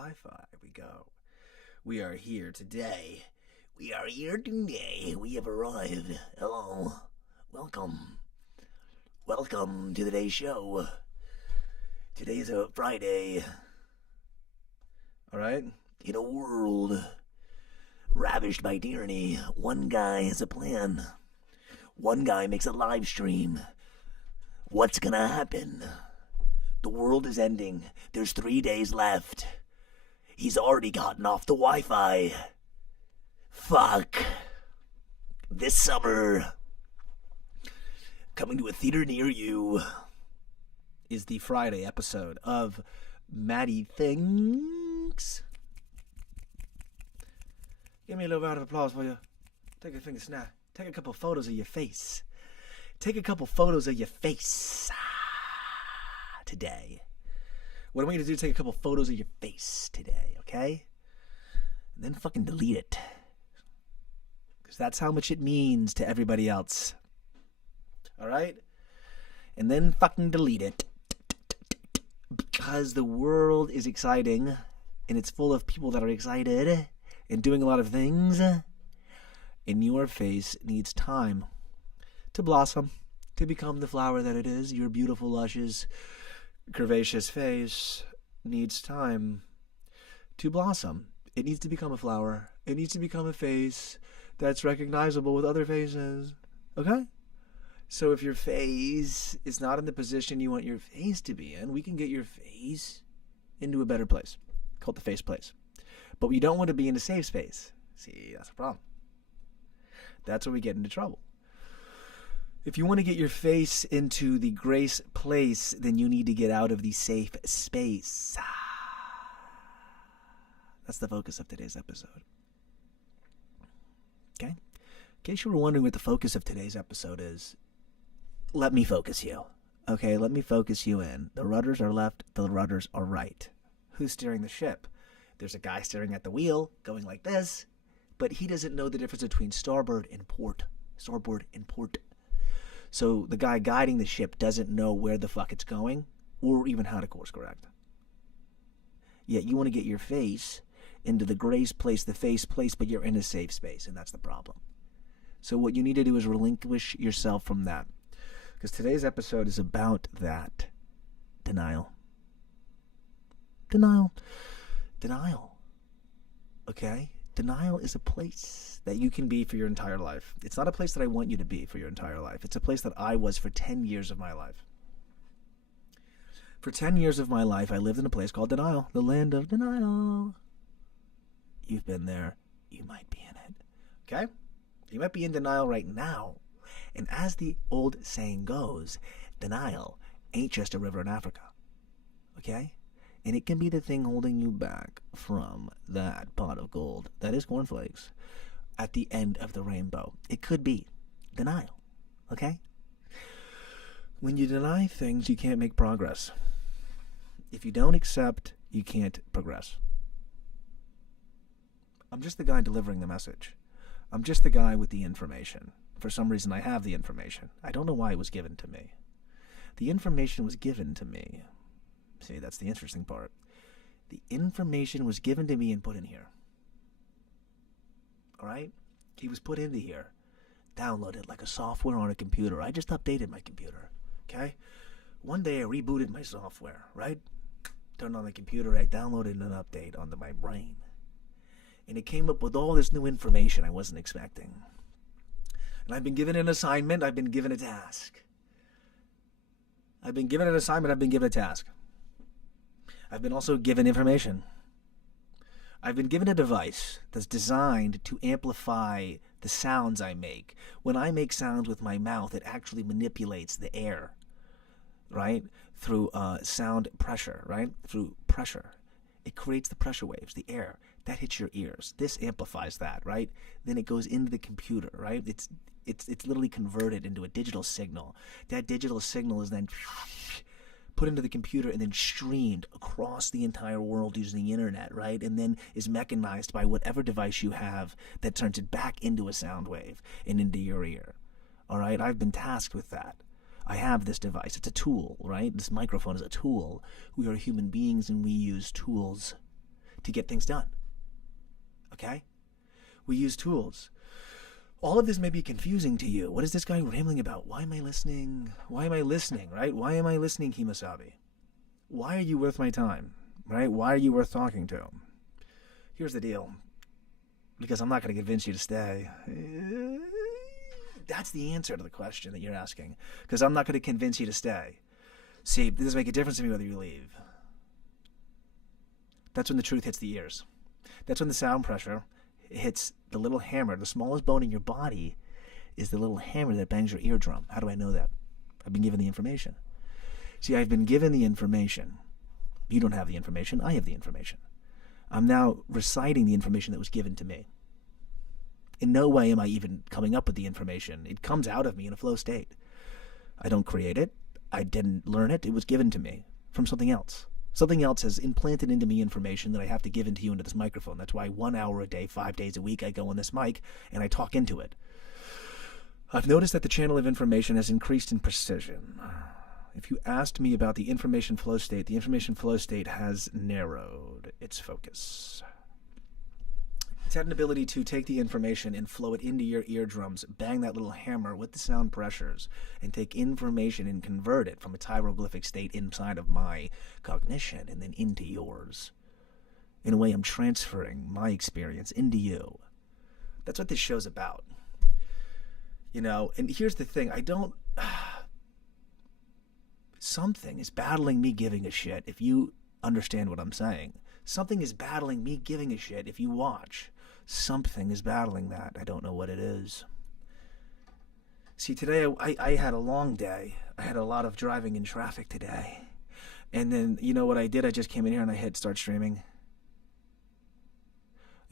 Wi-Fi we go. We are here today. We have arrived. Hello. Welcome to today's show. Today's a Friday. Alright? In a world ravished by tyranny, one guy has a plan. One guy makes a live stream. What's gonna happen? The world is ending. There's 3 days left. He's already gotten off the Wi-Fi. Fuck. This summer, coming to a theater near you, is the Friday episode of MattyTHINKS. Give me a little round of applause for you. Take a finger snap. Take a couple photos of your face. Today. What I want you to do is take a couple photos of your face today, okay? And then fucking delete it. Because that's how much it means to everybody else. Alright? And then fucking delete it. Because the world is exciting, and it's full of people that are excited and doing a lot of things, and your face needs time to blossom, to become the flower that it is. Your beautiful, luscious, curvaceous face needs time to blossom. It needs to become a flower. It needs to become a face that's recognizable with other faces. Okay? So if your face is not in the position you want your face to be in, we can get your face into a better place, called the face place. But we don't want to be in a safe space. See, that's a problem. That's where we get into trouble. If you want to get your face into the grace place, then you need to get out of the safe space. That's the focus of today's episode. Okay? In case you were wondering what the focus of today's episode is, let me focus you. Okay, let me focus you in. The rudders are left, the rudders are right. Who's steering the ship? There's a guy staring at the wheel, going like this, but he doesn't know the difference between starboard and port. Starboard and port. So the guy guiding the ship doesn't know where the fuck it's going, or even how to course correct. Yet you want to get your face into the grace place, the face place, but you're in a safe space, and that's the problem. So what you need to do is relinquish yourself from that. Because today's episode is about that. Denial. Okay? Denial is a place that you can be for your entire life. It's not a place that I want you to be for your entire life. It's a place that I was for 10 years of my life. For 10 years of my life, I lived in a place called denial. The land of denial. You've been there. You might be in it. Okay? You might be in denial right now. And as the old saying goes, denial ain't just a river in Africa. Okay? And it can be the thing holding you back from that pot of gold that is cornflakes at the end of the rainbow. It could be denial. Okay? When you deny things, you can't make progress. If you don't accept, you can't progress. I'm just the guy delivering the message. I'm just the guy with the information. For some reason, I have the information. I don't know why it was given to me. The information was given to me. See, that's the interesting part. The information was given to me and put in here. Alright? He was put into here. Downloaded like a software on a computer. I just updated my computer. Okay? One day I rebooted my software, right? Turned on the computer, I downloaded an update onto my brain. And it came up with all this new information I wasn't expecting. And I've been given an assignment, I've been given a task. I've been given an assignment, I've been given a task. I've been also given information. I've been given a device that's designed to amplify the sounds I make. When I make sounds with my mouth, it actually manipulates the air, right? Through sound pressure, right? Through pressure. It creates the pressure waves, the air. That hits your ears. This amplifies that, right? Then it goes into the computer, right? It's literally converted into a digital signal. That digital signal is then put into the computer and then streamed across the entire world using the internet, right? And then is mechanized by whatever device you have that turns it back into a sound wave and into your ear. All right? I've been tasked with that. I have this device. It's a tool, right? This microphone is a tool. We are human beings and we use tools to get things done. Okay? We use tools. All of this may be confusing to you. What is this guy rambling about? Why am I listening? Why am I listening, right? Why am I listening, Kimasabi? Why are you worth my time, right? Why are you worth talking to? Here's the deal. Because I'm not going to convince you to stay. That's the answer to the question that you're asking. Because I'm not going to convince you to stay. See, this doesn't make a difference to me whether you leave. That's when the truth hits the ears. That's when the sound pressure hits the little hammer. The smallest bone in your body is the little hammer that bangs your eardrum. How do I know that? I've been given the information. See, I've been given the information. You don't have the information. I have the information. I'm now reciting the information that was given to me. In no way am I even coming up with the information. It comes out of me in a flow state. I don't create it. I didn't learn it. It was given to me from something else. Something else has implanted into me information that I have to give into you into this microphone. That's why 1 hour a day, 5 days a week, I go on this mic and I talk into it. I've noticed that the channel of information has increased in precision. If you asked me about the information flow state has narrowed its focus. It's had an ability to take the information and flow it into your eardrums, bang that little hammer with the sound pressures, and take information and convert it from its hieroglyphic state inside of my cognition and then into yours. In a way, I'm transferring my experience into you. That's what this show's about. You know, and here's the thing, something is battling me giving a shit if you understand what I'm saying. Something is battling me giving a shit if you watch. Something is battling that. I don't know what it is. See, today I had a long day. I had a lot of driving in traffic today. And then, you know what I did? I just came in here and I hit start streaming.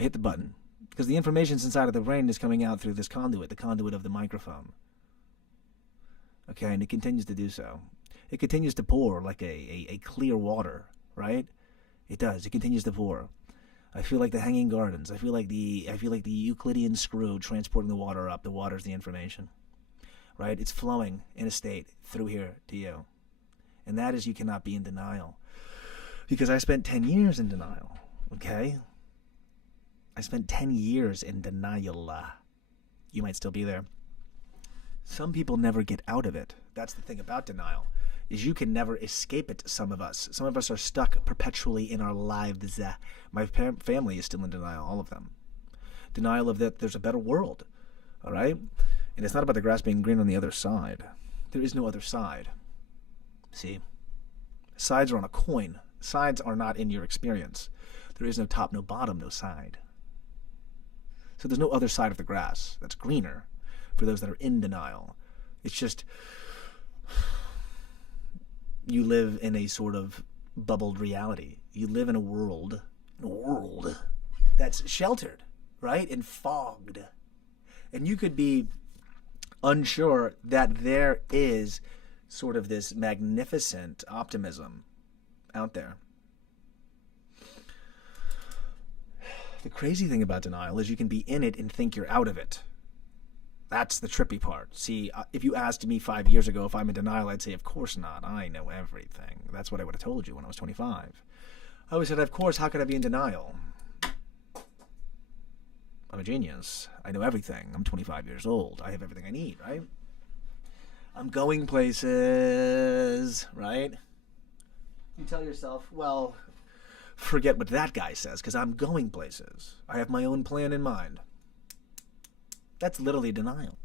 I hit the button. Because the information's inside of the brain is coming out through this conduit, the conduit of the microphone. Okay, and it continues to do so. It continues to pour like a clear water, right? It does. It continues to pour. I feel like the hanging gardens. I feel like the Euclidean screw transporting the water up. The water's the information, right? It's flowing in a state through here to you. And that is, you cannot be in denial. Because I spent 10 years in denial, okay? I spent 10 years in denial. You might still be there. Some people never get out of it. That's the thing about denial, is you can never escape it, some of us. Some of us are stuck perpetually in our lives. My family is still in denial, all of them. Denial of that there's a better world, all right? And it's not about the grass being green on the other side. There is no other side. See? Sides are on a coin. Sides are not in your experience. There is no top, no bottom, no side. So there's no other side of the grass that's greener for those that are in denial. It's just you live in a sort of bubbled reality. You live in a world that's sheltered, right? And fogged. And you could be unsure that there is sort of this magnificent optimism out there. The crazy thing about denial is you can be in it and think you're out of it. That's the trippy part. See, if you asked me 5 years ago if I'm in denial, I'd say, of course not. I know everything. That's what I would have told you when I was 25. I always said, of course, how could I be in denial? I'm a genius. I know everything. I'm 25 years old. I have everything I need, right? I'm going places, right? You tell yourself, well, forget what that guy says, because I'm going places. I have my own plan in mind. That's literally denial.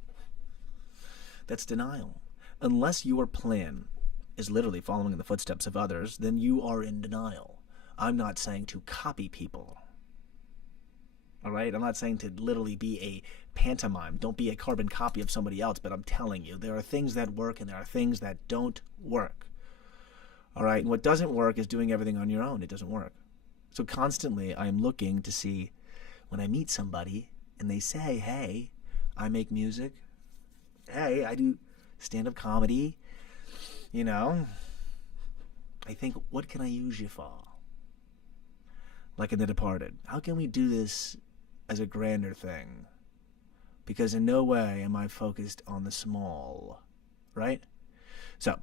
That's denial. Unless your plan is literally following in the footsteps of others, then you are in denial. I'm not saying to copy people. All right? I'm not saying to literally be a pantomime. Don't be a carbon copy of somebody else, but I'm telling you, there are things that work and there are things that don't work. All right? And what doesn't work is doing everything on your own. It doesn't work. So constantly I am looking to see when I meet somebody and they say, hey, I make music. Hey, I do stand-up comedy. You know, I think, what can I use you for? Like in The Departed. How can we do this as a grander thing? Because in no way am I focused on the small, right? So,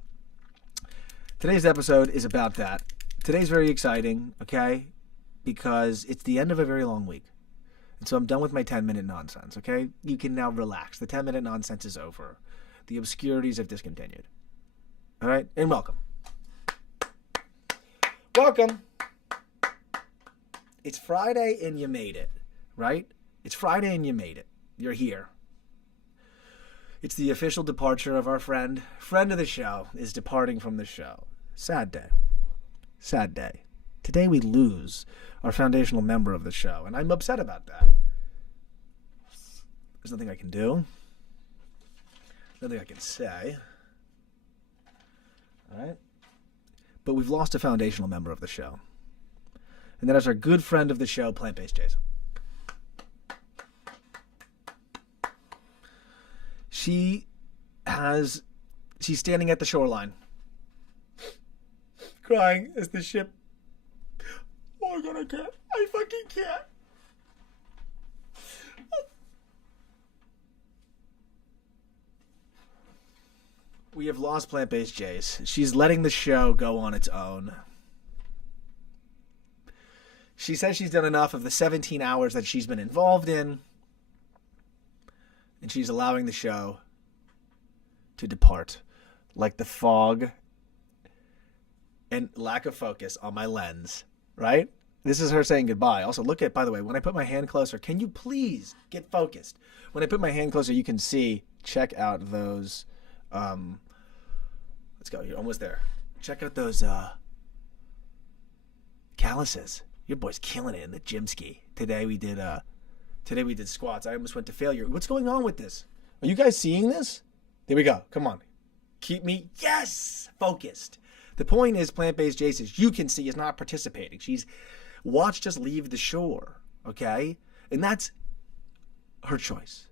today's episode is about that. Today's very exciting, okay? because it's the end of a very long week. And so I'm done with my 10-minute nonsense, okay? You can now relax. The 10-minute nonsense is over. The obscurities have discontinued. All right? And welcome. Welcome. It's Friday and you made it, right? It's Friday and you made it. You're here. It's the official departure of our friend of the show is departing from the show. Sad day. Sad day. Today we lose our foundational member of the show, and I'm upset about that. There's nothing I can do. Nothing I can say. All right? But we've lost a foundational member of the show. And that is our good friend of the show, Plant-Based Jason. She's standing at the shoreline, crying as the ship. Oh my God, I can't. I fucking can't. We have lost Plant-Based Jace. She's letting the show go on its own. She says she's done enough of the 17 hours that she's been involved in. And she's allowing the show to depart like the fog and lack of focus on my lens, right? This is her saying goodbye. Also, look at, by the way, when I put my hand closer, can you please get focused? When I put my hand closer, you can see, check out those, let's go, you're almost there. Check out those calluses. Your boy's killing it in the gym ski. Today we did squats. I almost went to failure. What's going on with this? Are you guys seeing this? There we go. Come on. Keep me, yes, focused. The point is, Plant-Based Jace, as you can see, is not participating. She's watched us leave the shore, okay? And that's her choice.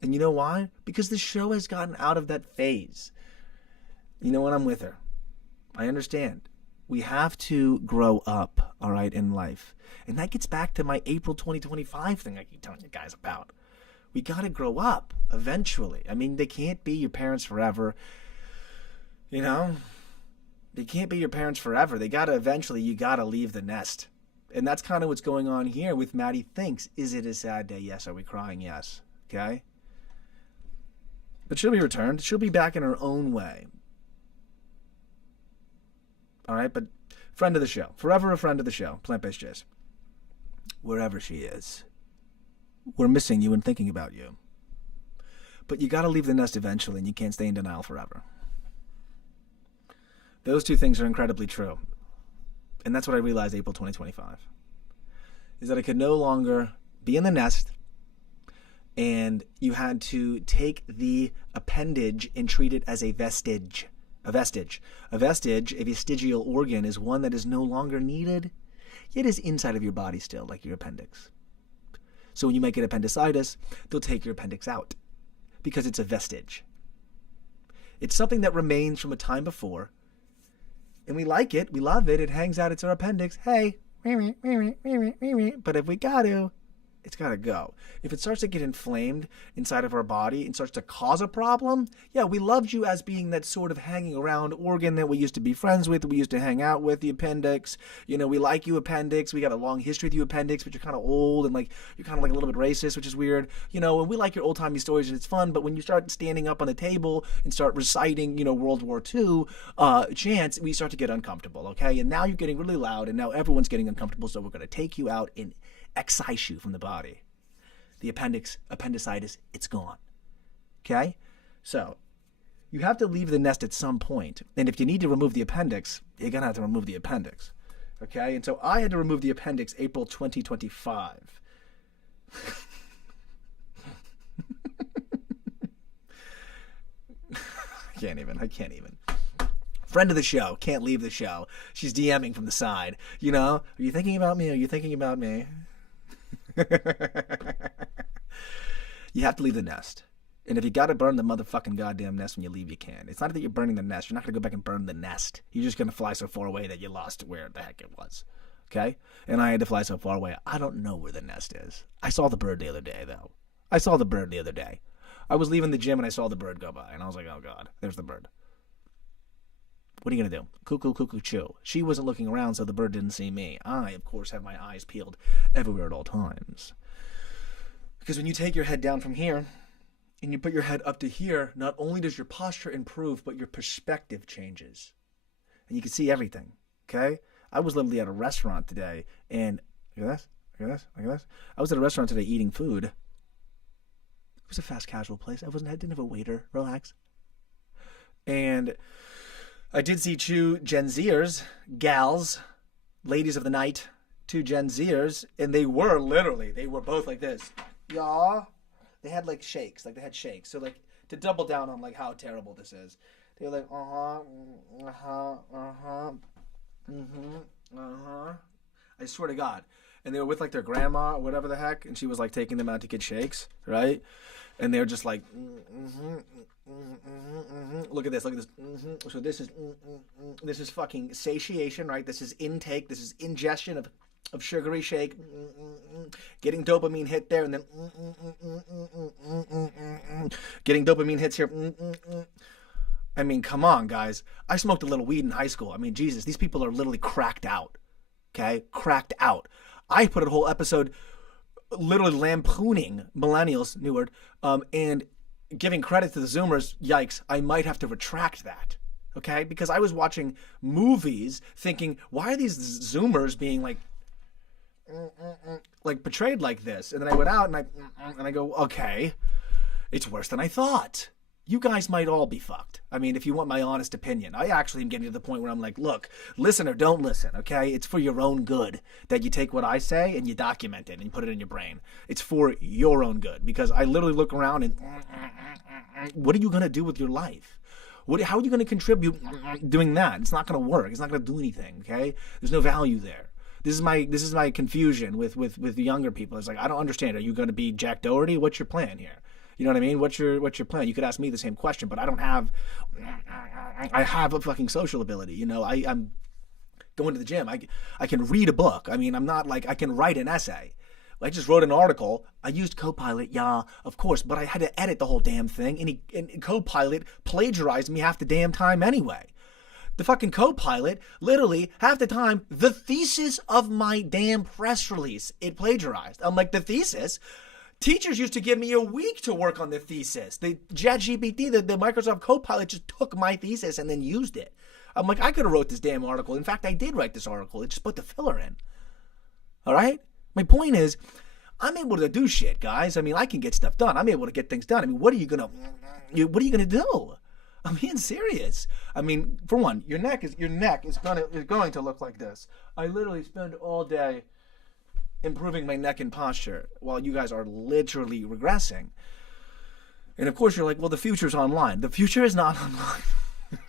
And you know why? Because the show has gotten out of that phase. You know what? I'm with her. I understand. We have to grow up, all right, in life. And that gets back to my April 2025 thing I keep telling you guys about. We got to grow up eventually. I mean, they can't be your parents forever. You know? They can't be your parents forever. They got to eventually, you got to leave the nest. And that's kind of what's going on here with MattyTHINKS. Is it a sad day? Yes. Are we crying? Yes. Okay? But she'll be returned. She'll be back in her own way. All right, but friend of the show. Forever a friend of the show. Plant-Based Jace. Wherever she is. We're missing you and thinking about you. But you got to leave the nest eventually, and you can't stay in denial forever. Those two things are incredibly true. And that's what I realized April 2025. Is that I could no longer be in the nest, and you had to take the appendage and treat it as a vestige. A vestige. A vestige, a vestigial organ, is one that is no longer needed, yet is inside of your body still, like your appendix. So when you might get appendicitis, they'll take your appendix out because it's a vestige. It's something that remains from a time before, and we like it, we love it, it hangs out, it's our appendix. Hey, but if we got to, it's got to go. If it starts to get inflamed inside of our body and starts to cause a problem, yeah, we loved you as being that sort of hanging around organ that we used to be friends with, we used to hang out with, the appendix. You know, we like you, appendix. We got a long history with you, appendix, but you're kind of old and like you're kind of like a little bit racist, which is weird. You know, and we like your old-timey stories and it's fun, but when you start standing up on the table and start reciting, you know, World War II chants, we start to get uncomfortable, okay? And now you're getting really loud and now everyone's getting uncomfortable, so we're going to take you out and excise you from the body. The appendicitis, it's gone. Okay? So, you have to leave the nest at some point. And if you need to remove the appendix, you're going to have to remove the appendix. Okay? And so I had to remove the appendix April 2025. I can't even. Friend of the show, can't leave the show. She's DMing from the side. You know, are you thinking about me? Are you thinking about me? You have to leave the nest. And if you got to burn the motherfucking goddamn nest when you leave, you can. It's not that you're burning the nest. You're not going to go back and burn the nest. You're just going to fly so far away that you lost where the heck it was. Okay? And I had to fly so far away. I don't know where the nest is. I saw the bird the other day, though. I was leaving the gym and I saw the bird go by. And I was like, oh, God, there's the bird. What are you going to do? Cuckoo, cuckoo, choo. She wasn't looking around, so the bird didn't see me. I, of course, have my eyes peeled everywhere at all times. Because when you take your head down from here and you put your head up to here, not only does your posture improve, but your perspective changes. And you can see everything, okay? I was literally at a restaurant today, and look at this, look at this, look at this. I was at a restaurant today eating food. It was a fast casual place. I didn't have a waiter. Relax. And I did see two Gen Zers, gals, ladies of the night, two Gen Zers, and they were both like this. Yeah. They had like shakes, So like to double down on like how terrible this is. They were like, I swear to God. And they were with like their grandma or whatever the heck, and she was like taking them out to get shakes, right? And they're just like, look at this, look at this. So this is fucking satiation, right? This is intake, this is ingestion of sugary shake, getting dopamine hit there, and then getting dopamine hits here. I mean, come on, guys. I smoked a little weed in high school. I mean, Jesus, these people are literally cracked out. Okay? Cracked out. I put a whole episode literally lampooning millennials, new word, and giving credit to the Zoomers. Yikes, I might have to retract that. Okay? Because I was watching movies thinking, why are these Zoomers being like portrayed like this? And then I went out and I go, okay, it's worse than I thought. You guys might all be fucked. I mean, if you want my honest opinion, I actually am getting to the point where I'm like, look, listen or don't listen, okay? It's for your own good that you take what I say and you document it and you put it in your brain. It's for your own good, because I literally look around and what are you going to do with your life? How are you going to contribute doing that? It's not going to work. It's not going to do anything, okay? There's no value there. This is my confusion with the younger people. It's like, I don't understand. Are you going to be Jack Doherty? What's your plan here? You know what I mean? What's your plan? You could ask me the same question, but I have a fucking social ability. You know, I'm going to the gym. I can read a book. I mean, I'm not like I can write an essay. I just wrote an article. I used Copilot, yeah, of course, but I had to edit the whole damn thing, and Copilot plagiarized me half the damn time anyway. The fucking Copilot, literally, half the time, the thesis of my damn press release, it plagiarized. I'm like, the thesis? Teachers used to give me a week to work on the thesis. The ChatGPT, the Microsoft Copilot just took my thesis and then used it. I'm like, I could have wrote this damn article. In fact, I did write this article. It just put the filler in. All right? My point is, I'm able to do shit, guys. I mean, I can get stuff done. I'm able to get things done. I mean, what are you gonna do? I'm being serious. I mean, for one, your neck is going to look like this. I literally spend all day improving my neck and posture while you guys are literally regressing. And of course you're like, well, the future's online. The future is not online.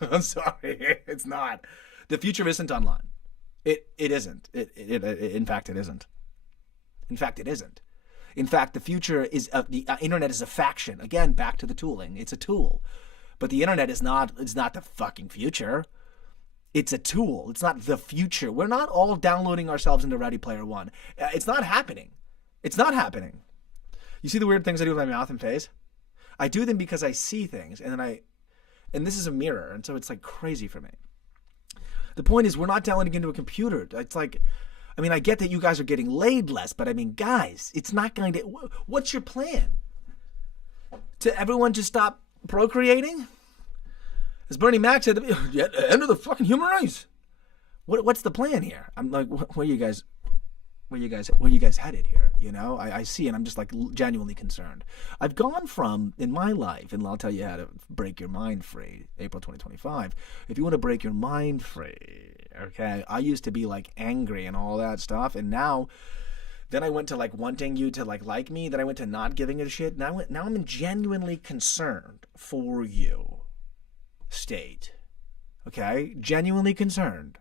I'm sorry, it's not. The future isn't online. It isn't. In fact, it isn't. In fact, it isn't. In fact, the future is the internet is a faction. Again, back to the tooling. It's a tool. But the internet is not. It's not the fucking future. It's a tool. It's not the future. We're not all downloading ourselves into Ready Player One. It's not happening. It's not happening. You see the weird things I do with my mouth and face? I do them because I see things, and this is a mirror, and so it's like crazy for me. The point is, we're not downloading into a computer. It's like, I mean, I get that you guys are getting laid less, but I mean, guys, it's not going to. What's your plan? To everyone just stop procreating? As Bernie Mac said, the end of the fucking human race. What's the plan here? I'm like, where you guys headed here? You know, I see, and I'm just like genuinely concerned. I've gone from, in my life, and I'll tell you how to break your mind free, April 2025. If you want to break your mind free, okay, I used to be like angry and all that stuff, and now, then I went to like wanting you to like me, then I went to not giving a shit, now I'm genuinely concerned for you. State, okay, genuinely concerned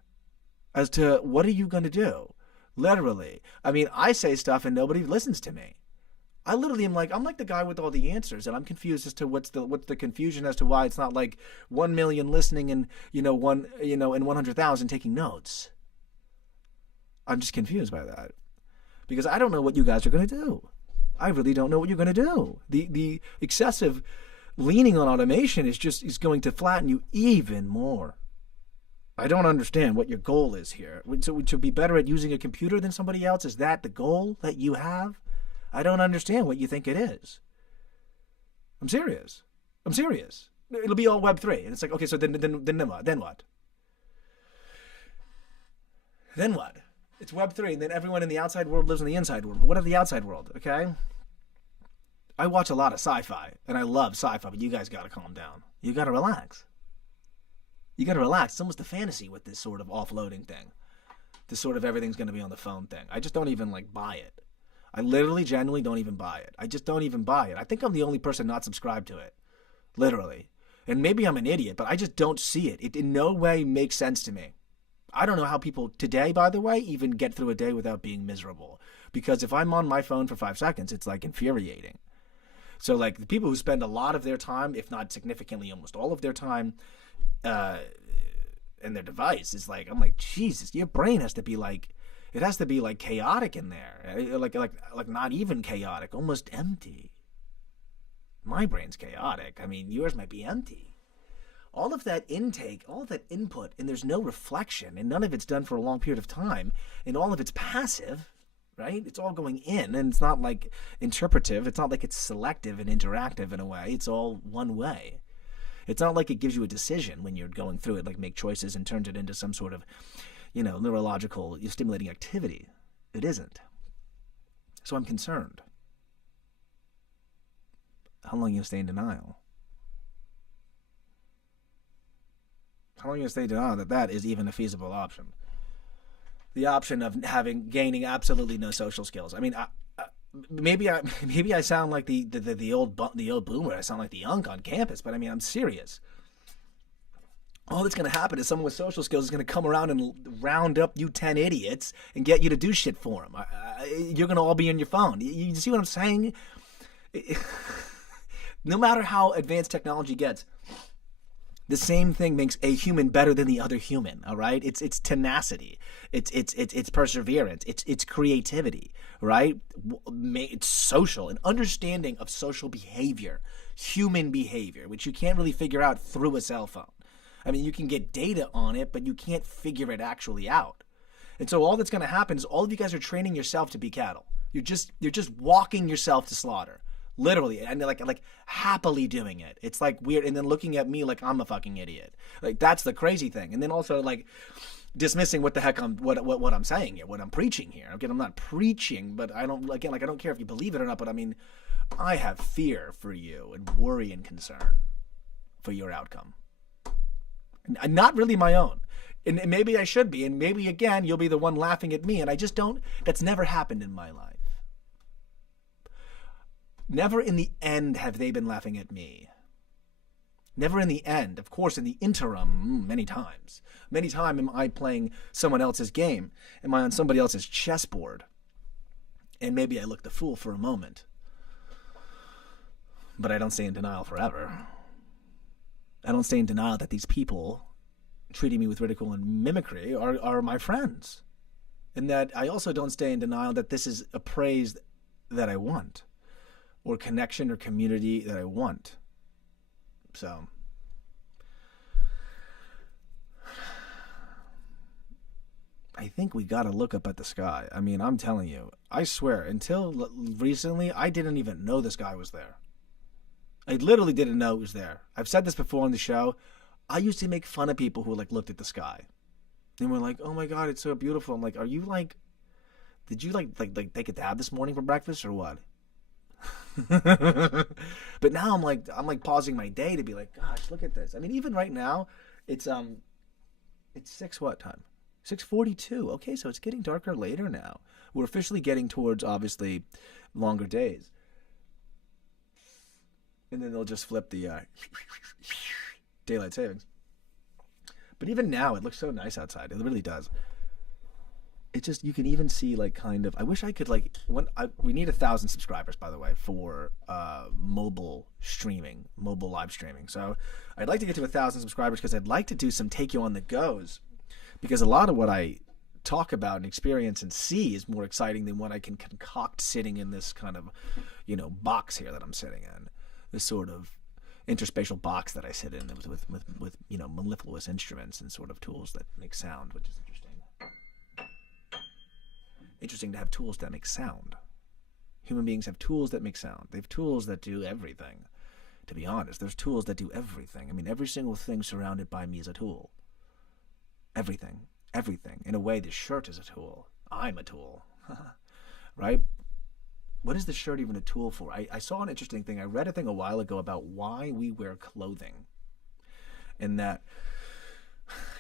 as to what are you going to do. Literally, I mean, I say stuff and nobody listens to me. I literally am like, I'm like the guy with all the answers, and I'm confused as to what's the confusion as to why it's not like 1 million listening and and 100,000 taking notes. I'm just confused by that because I don't know what you guys are going to do. I really don't know what you're going to do. The excessive leaning on automation is going to flatten you even more. I don't understand what your goal is here. So to be better at using a computer than somebody else, is that the goal that you have? I don't understand what you think it is. I'm serious. It'll be all Web3. And it's like, okay, so then what? Then what? Then what? It's Web3, and then everyone in the outside world lives in the inside world. What of the outside world, okay? I watch a lot of sci-fi, and I love sci-fi, but you guys got to calm down. You got to relax. You got to relax. It's almost a fantasy with this sort of offloading thing. This sort of everything's going to be on the phone thing. I just don't even, buy it. I literally, genuinely don't even buy it. I just don't even buy it. I think I'm the only person not subscribed to it. Literally. And maybe I'm an idiot, but I just don't see it. It in no way makes sense to me. I don't know how people today, by the way, even get through a day without being miserable. Because if I'm on my phone for 5 seconds, it's infuriating. So the people who spend a lot of their time, if not significantly almost all of their time, in their device is I'm like, Jesus, your brain has to be it has to be chaotic in there. Like not even chaotic, almost empty. My brain's chaotic. I mean, yours might be empty. All of that intake, all of that input, and there's no reflection, and none of it's done for a long period of time, and all of it's passive, right? It's all going in, and it's not interpretive. It's not it's selective and interactive in a way. It's all one way. It's not it gives you a decision when you're going through it, make choices and turns it into some sort of, neurological stimulating activity. It isn't. So I'm concerned. How long are you going to stay in denial? How long are you going to stay in denial that is even a feasible option? The option of gaining absolutely no social skills. I mean, maybe I sound like the old boomer. I sound like the unk on campus, but I mean, I'm serious. All that's going to happen is someone with social skills is going to come around and round up you 10 idiots and get you to do shit for them. You're going to all be on your phone. You see what I'm saying? No matter how advanced technology gets, the same thing makes a human better than the other human. All right, it's tenacity, it's perseverance, it's creativity, right? It's social, an understanding of social behavior, human behavior, which you can't really figure out through a cell phone. I mean, you can get data on it, but you can't figure it actually out. And so all that's going to happen is all of you guys are training yourself to be cattle. You're just walking yourself to slaughter. Literally, and like happily doing it. It's weird, and then looking at me like I'm a fucking idiot. That's the crazy thing. And then also dismissing what the heck what I'm saying here, what I'm preaching here. Again, I'm not preaching, but I don't I don't care if you believe it or not. But I mean, I have fear for you and worry and concern for your outcome. And not really my own. And maybe I should be, and maybe again you'll be the one laughing at me, and I just don't. That's never happened in my life. Never in the end have they been laughing at me. Never in the end. Of course, in the interim, many times. Many times am I playing someone else's game. Am I on somebody else's chessboard? And maybe I look the fool for a moment. But I don't stay in denial forever. I don't stay in denial that these people treating me with ridicule and mimicry are my friends. And that I also don't stay in denial that this is a praise that I want. Or connection or community that I want. So, I think we got to look up at the sky. I mean, I'm telling you, I swear, until recently, I didn't even know this guy was there. I literally didn't know it was there. I've said this before on the show. I used to make fun of people who looked at the sky. And were like, oh my God, it's so beautiful. I'm like, are you did you take a dab this morning for breakfast or what? But now I'm pausing my day to be like, gosh, look at this. I mean, even right now, it's 6 what time? 6:42. Okay, so it's getting darker later now. We're officially getting towards obviously longer days. And then they'll just flip the daylight savings. But even now, it looks so nice outside. It really does. It just, you can even see I wish I could we need 1,000 subscribers, by the way, for mobile live streaming. So I'd like to get to 1,000 subscribers because I'd like to do some take you on the goes, because a lot of what I talk about and experience and see is more exciting than what I can concoct sitting in this kind of, box here that I'm sitting in. This sort of interspatial box that I sit in with mellifluous instruments and sort of tools that make sound, which is interesting. Interesting to have tools that make sound. Human beings have tools that make sound. They have tools that do everything. To be honest, there's tools that do everything. I mean, every single thing surrounded by me is a tool. Everything. Everything. In a way, this shirt is a tool. I'm a tool. Right? What is the shirt even a tool for? I saw an interesting thing. I read a thing a while ago about why we wear clothing. And that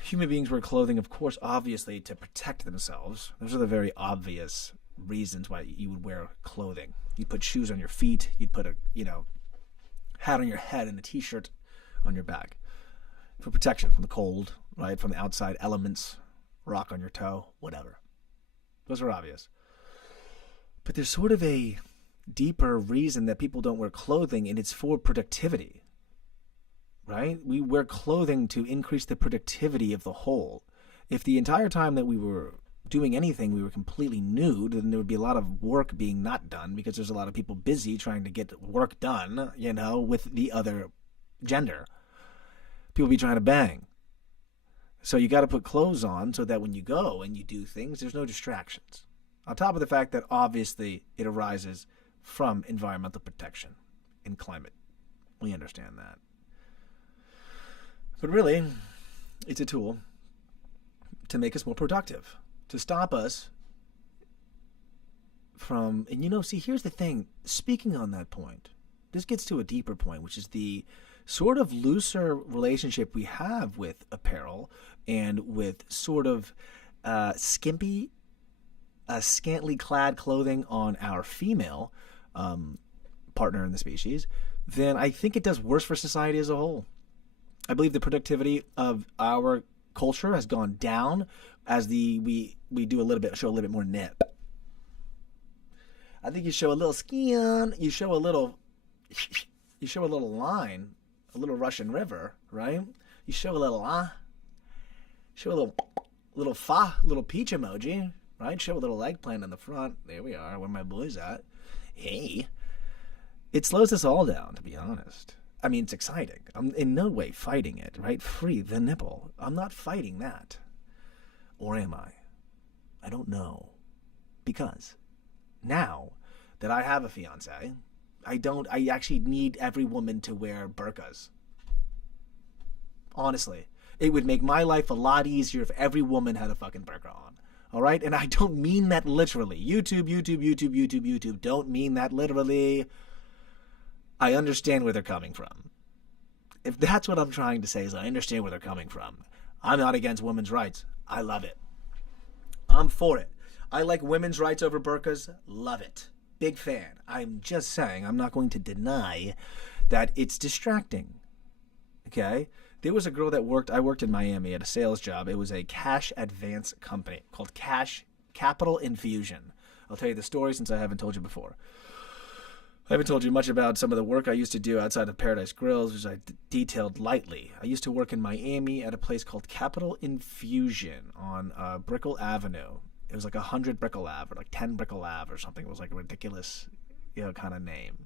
human beings wear clothing, of course, obviously, to protect themselves. Those are the very obvious reasons why you would wear clothing. You'd put shoes on your feet. You'd put a, hat on your head and a t-shirt on your back. For protection from the cold, right? From the outside elements, rock on your toe, whatever. Those are obvious. But there's sort of a deeper reason that people don't wear clothing, and it's for productivity, right? We wear clothing to increase the productivity of the whole. If the entire time that we were doing anything we were completely nude, then there would be a lot of work being not done because there's a lot of people busy trying to get work done, with the other gender. People be trying to bang. So you got to put clothes on so that when you go and you do things, there's no distractions. On top of the fact that obviously it arises from environmental protection and climate. We understand that. But really, it's a tool to make us more productive, to stop us from, and see, here's the thing, speaking on that point, this gets to a deeper point, which is the sort of looser relationship we have with apparel and with sort of scantily clad clothing on our female partner in the species, then I think it does worse for society as a whole. I believe the productivity of our culture has gone down as we show a little bit more nip. I think you show a little skin, you show a little line, a little Russian river, right? You show a little little peach emoji, right? Show a little eggplant in the front. There we are, where my boy's at. Hey. It slows us all down, to be honest. I mean, it's exciting. I'm in no way fighting it, right? Free the nipple. I'm not fighting that. Or am I? I don't know. Because now that I have a fiance, I actually need every woman to wear burqas. Honestly. It would make my life a lot easier if every woman had a fucking burqa on. All right? And I don't mean that literally. YouTube. Don't mean that literally. I understand where they're coming from. If that's what I'm trying to say, is I understand where they're coming from. I'm not against women's rights. I love it. I'm for it. I like women's rights over burqas. Love it. Big fan. I'm just saying, I'm not going to deny that it's distracting. Okay? There was a girl that I worked in Miami at a sales job. It was a cash advance company called Capital Infusion. I'll tell you the story since I haven't told you before. I haven't told you much about some of the work I used to do outside of Paradise Grills, which I detailed lightly. I used to work in Miami at a place called Capital Infusion on Brickell Avenue. It was like 100 Brickell Ave or like 10 Brickell Ave or something. It was like a ridiculous, kind of name.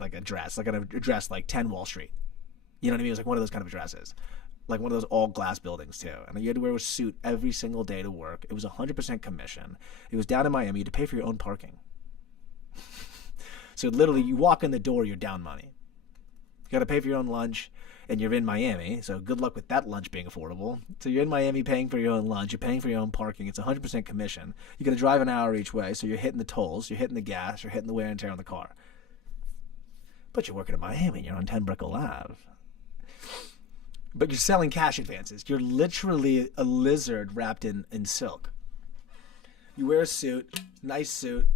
Like an address like 10 Wall Street. You know what I mean? It was like one of those kind of addresses. Like one of those all glass buildings too. And you had to wear a suit every single day to work. It was 100% commission. It was down in Miami. You had to pay for your own parking. So literally, you walk in the door, you're down money. You got to pay for your own lunch, and you're in Miami. So good luck with that lunch being affordable. So you're in Miami paying for your own lunch. You're paying for your own parking. It's 100% commission. You got to drive an hour each way. So you're hitting the tolls. You're hitting the gas. You're hitting the wear and tear on the car. But you're working in Miami. And you're on 10 Brickell Ave. But you're selling cash advances. You're literally a lizard wrapped in silk. You wear a suit, nice suit.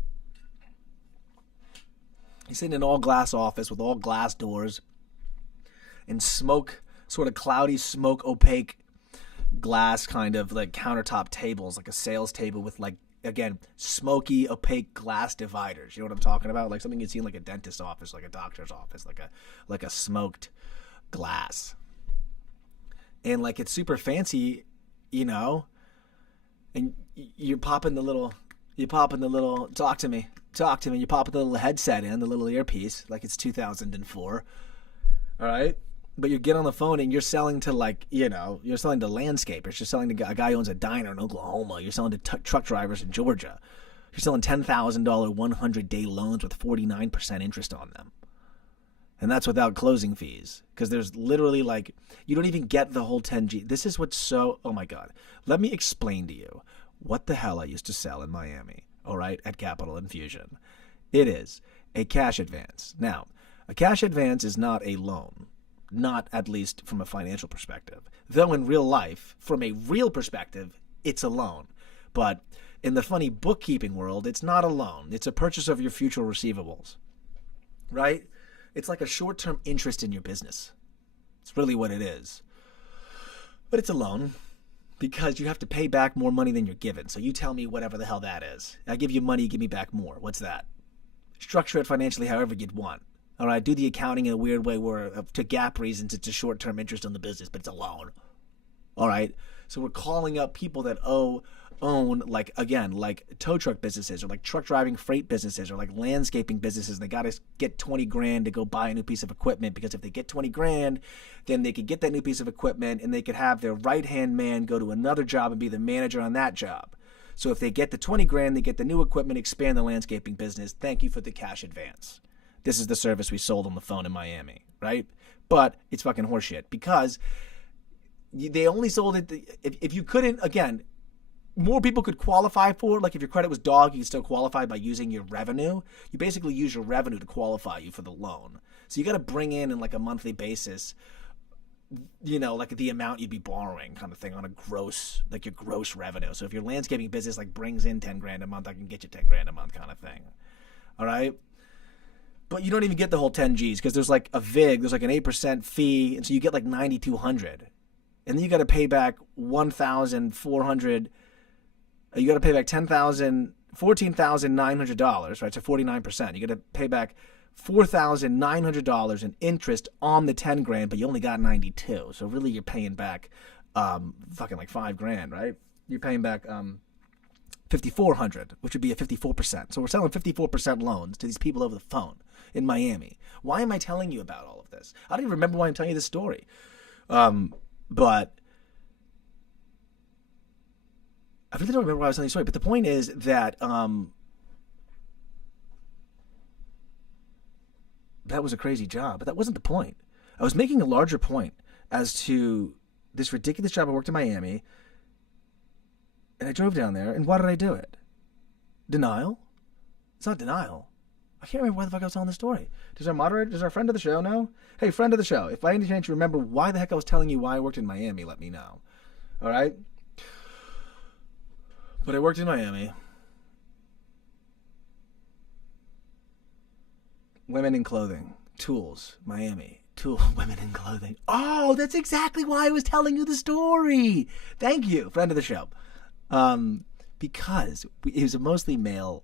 You sit in an all-glass office with all glass doors and smoke, sort of cloudy smoke, opaque glass kind of like countertop tables, like a sales table with like, again, smoky, opaque glass dividers. You know what I'm talking about? Like something you'd see in like a dentist's office, like a doctor's office, like a smoked glass. And like it's super fancy, and you're popping the little, talk to me. You pop the little headset in, the little earpiece, like it's 2004. All right? But you get on the phone and you're selling to, like, you're selling to landscapers. You're selling to a guy who owns a diner in Oklahoma. You're selling to truck drivers in Georgia. You're selling $10,000 100-day loans with 49% interest on them. And that's without closing fees. Because there's literally, like, you don't even get the whole 10G. This is what's so, oh my God. Let me explain to you what the hell I used to sell in Miami, all right, at Capital Infusion. It is a cash advance. Now, a cash advance is not a loan. Not at least from a financial perspective. Though in real life, from a real perspective, it's a loan. But in the funny bookkeeping world, it's not a loan. It's a purchase of your future receivables, right? It's like a short-term interest in your business. It's really what it is. But it's a loan because you have to pay back more money than you're given. So you tell me whatever the hell that is. I give you money, you give me back more. What's that? Structure it financially however you'd want. All right, do the accounting in a weird way where, to GAAP reasons, it's a short-term interest on the business, but it's a loan. All right, so we're calling up people that own, like, again, like tow truck businesses or like truck driving freight businesses or like landscaping businesses. They got to get 20 grand to go buy a new piece of equipment, because if they get 20 grand, then they could get that new piece of equipment and they could have their right-hand man go to another job and be the manager on that job. So if they get the 20 grand, they get the new equipment, expand the landscaping business. Thank you for the cash advance. This is the service we sold on the phone in Miami, right? But it's fucking horseshit, because they only sold it. If you couldn't, again, more people could qualify for it. Like if your credit was dog, you could still qualify by using your revenue. You basically use your revenue to qualify you for the loan. So you got to bring in like a monthly basis, like the amount you'd be borrowing kind of thing on a gross, like your gross revenue. So if your landscaping business like brings in 10 grand a month, I can get you 10 grand a month kind of thing. All right. But you don't even get the whole 10 Gs, because there's like a VIG, there's like an 8% fee, and so you get like $9,200. And then you got to pay back $1,400. You got to pay back $14,900, right? So 49%. You got to pay back $4,900 in interest on the 10 grand, but you only got 92. So really you're paying back fucking like 5 grand, right? You're paying back $5,400, which would be a 54%. So we're selling 54% loans to these people over the phone in Miami. Why am I telling you about all of this? I don't even remember why I'm telling you this story. But I really don't remember why I was telling you the story. But the point is that that was a crazy job, but that wasn't the point. I was making a larger point as to this ridiculous job I worked in Miami. And I drove down there, and why did I do it? Denial? It's not denial. I can't remember why the fuck I was telling the story. Does our friend of the show know? Hey, friend of the show, if by any chance you remember why the heck I was telling you why I worked in Miami, let me know. All right? But I worked in Miami. Women in clothing. Tools. Miami. Women in clothing. Oh, that's exactly why I was telling you the story. Thank you, friend of the show. Because it was a mostly male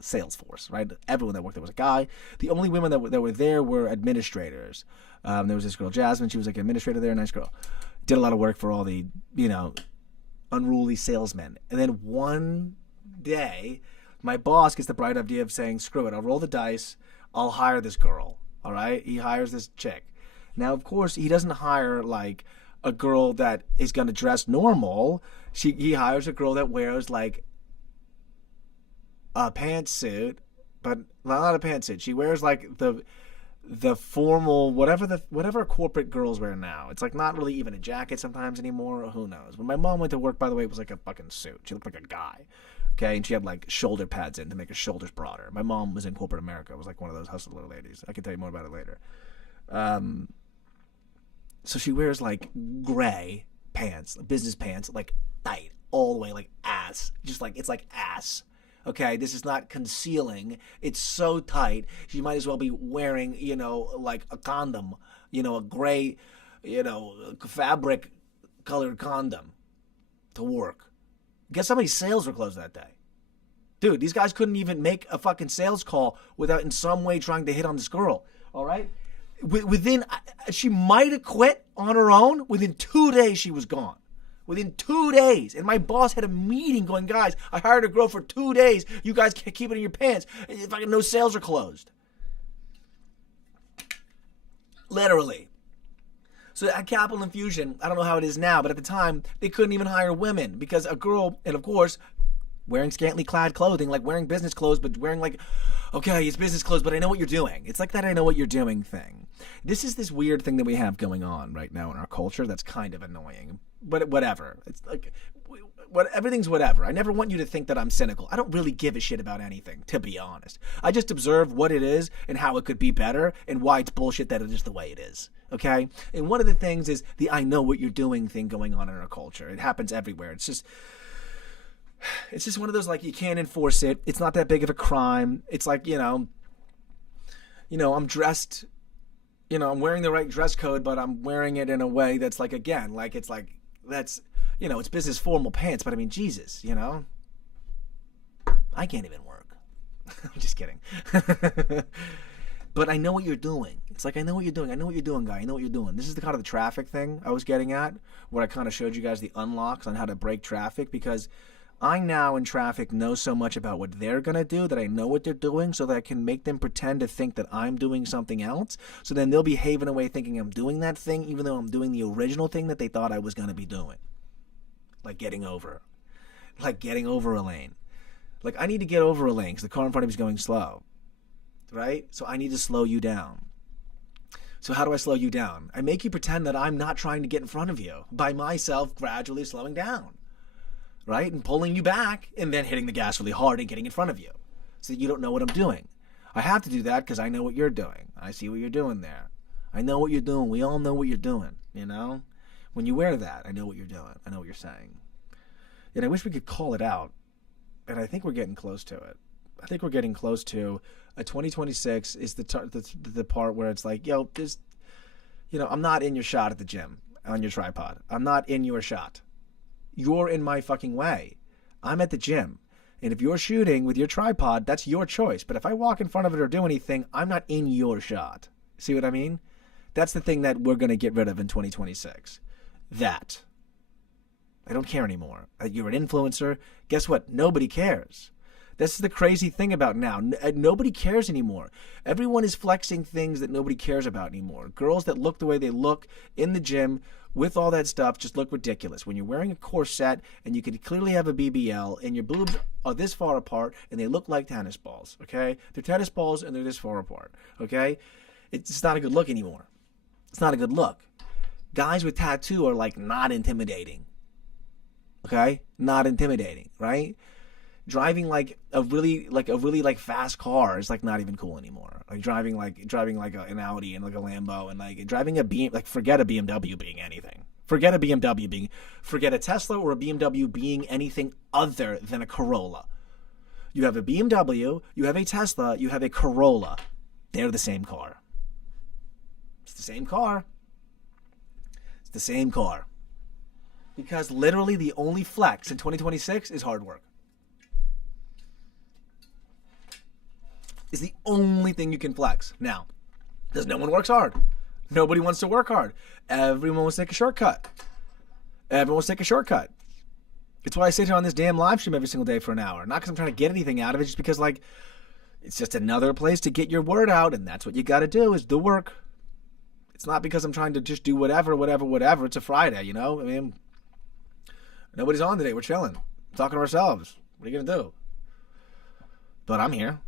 sales force, right? Everyone that worked there was a guy. The only women that were there were administrators. There was this girl, Jasmine. She was like an administrator there, a nice girl. Did a lot of work for all the, unruly salesmen. And then one day, my boss gets the bright idea of saying, screw it, I'll roll the dice. I'll hire this girl, all right? He hires this chick. Now, of course, he doesn't hire, like, a girl that is going to dress normal. He hires a girl that wears, like, a pantsuit, but not a pantsuit. She wears, like, the formal, whatever corporate girls wear now. It's, like, not really even a jacket sometimes anymore. Who knows? When my mom went to work, by the way, it was like a fucking suit. She looked like a guy. Okay, and she had, like, shoulder pads in to make her shoulders broader. My mom was in corporate America. It was, like, one of those hustler ladies. I can tell you more about it later. So she wears, like, gray pants, business pants, like, tight, all the way, like, ass. Just, like, it's like ass. Okay, this is not concealing. It's so tight, she might as well be wearing, like, a condom. A gray, fabric-colored condom to work. Guess how many sales were closed that day? Dude, these guys couldn't even make a fucking sales call without in some way trying to hit on this girl. All right? She might have quit on her own. Within 2 days, she was gone. Within 2 days. And my boss had a meeting going, guys, I hired a girl for 2 days. You guys can't keep it in your pants. Fucking no sales are closed. Literally. So at Capital Infusion, I don't know how it is now, but at the time, they couldn't even hire women because a girl, and of course, wearing scantily clad clothing, like wearing business clothes, but wearing like, okay, it's business clothes, but I know what you're doing. It's like that I know what you're doing thing. This is this weird thing that we have going on right now in our culture that's kind of annoying. But whatever. It's like, everything's whatever. I never want you to think that I'm cynical. I don't really give a shit about anything, to be honest. I just observe what it is and how it could be better and why it's bullshit that it is the way it is. Okay? And one of the things is the I know what you're doing thing going on in our culture. It happens everywhere. It's just one of those, like, you can't enforce it. It's not that big of a crime. It's like, I'm dressed, I'm wearing the right dress code, but I'm wearing it in a way that's like, again, like, it's like, that's, it's business formal pants, but I mean, Jesus, I can't even work. I'm just kidding. But I know what you're doing. It's like, I know what you're doing. I know what you're doing, guy. I know what you're doing. This is the kind of the traffic thing I was getting at, where I kind of showed you guys the unlocks on how to break traffic, because I now in traffic know so much about what they're going to do that I know what they're doing, so that I can make them pretend to think that I'm doing something else. So then they'll be having away thinking I'm doing that thing, even though I'm doing the original thing that they thought I was going to be doing. Like getting over a lane. Like, I need to get over a lane because the car in front of me is going slow. Right? So I need to slow you down. So how do I slow you down? I make you pretend that I'm not trying to get in front of you by myself gradually slowing down. Right? And pulling you back and then hitting the gas really hard and getting in front of you so that you don't know what I'm doing. I have to do that because I know what you're doing. I see what you're doing there. I know what you're doing. We all know what you're doing, When you wear that, I know what you're doing. I know what you're saying. And I wish we could call it out. And I think we're getting close to it. I think we're getting close to a 2026 is the part where it's like, I'm not in your shot at the gym on your tripod. I'm not in your shot. You're in my fucking way. I'm at the gym. And if you're shooting with your tripod, that's your choice. But if I walk in front of it or do anything, I'm not in your shot. See what I mean? That's the thing that we're going to get rid of in 2026. That. I don't care anymore. You're an influencer. Guess what? Nobody cares. This is the crazy thing about now. Nobody cares anymore. Everyone is flexing things that nobody cares about anymore. Girls that look the way they look in the gym with all that stuff just look ridiculous. When you're wearing a corset and you can clearly have a BBL and your boobs are this far apart and they look like tennis balls, okay? They're tennis balls and they're this far apart, okay? It's just not a good look anymore. It's not a good look. Guys with tattoo are like not intimidating, okay? Not intimidating, right? Driving like a really fast car is like not even cool anymore. Like driving an Audi and like a Lambo and like driving forget a BMW being anything. Forget a Tesla or a BMW being anything other than a Corolla. You have a BMW, you have a Tesla, you have a Corolla. They're the same car. It's the same car. It's the same car. Because literally the only flex in 2026 is hard work. Is the only thing you can flex. Now, because no one works hard. Nobody wants to work hard. Everyone wants to take a shortcut. It's why I sit here on this damn live stream every single day for an hour. Not because I'm trying to get anything out of it, just because it's just another place to get your word out, and that's what you got to do is the work. It's not because I'm trying to just do whatever. It's a Friday, I mean, nobody's on today. We're chilling. We're talking to ourselves. What are you going to do? But I'm here.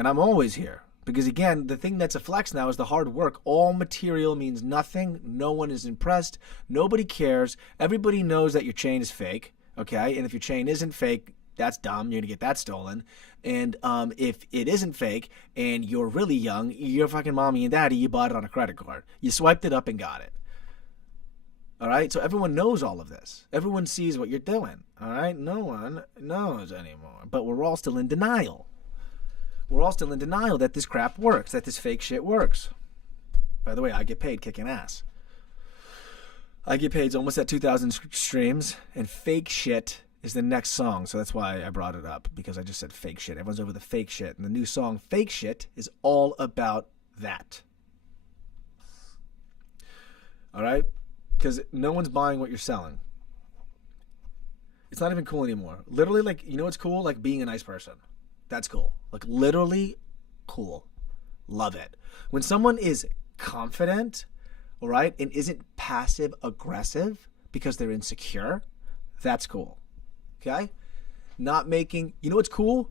And I'm always here. Because again, the thing that's a flex now is the hard work. All material means nothing. No one is impressed. Nobody cares. Everybody knows that your chain is fake. Okay? And if your chain isn't fake, that's dumb. You're going to get that stolen. And if it isn't fake and you're really young, your fucking mommy and daddy, you bought it on a credit card. You swiped it up and got it. All right? So everyone knows all of this. Everyone sees what you're doing. All right? No one knows anymore. But we're all still in denial. We're all still in denial that this crap works, that this fake shit works. By the way, I get paid kicking ass. I get paid almost at 2,000 streams, and fake shit is the next song, so that's why I brought it up, because I just said fake shit. Everyone's over the fake shit, and the new song, Fake Shit, is all about that. All right? Because no one's buying what you're selling. It's not even cool anymore. Literally, what's cool? Like being a nice person. That's cool. Like, literally cool. Love it. When someone is confident, all right, and isn't passive aggressive because they're insecure, that's cool. Okay? Not making, you know what's cool?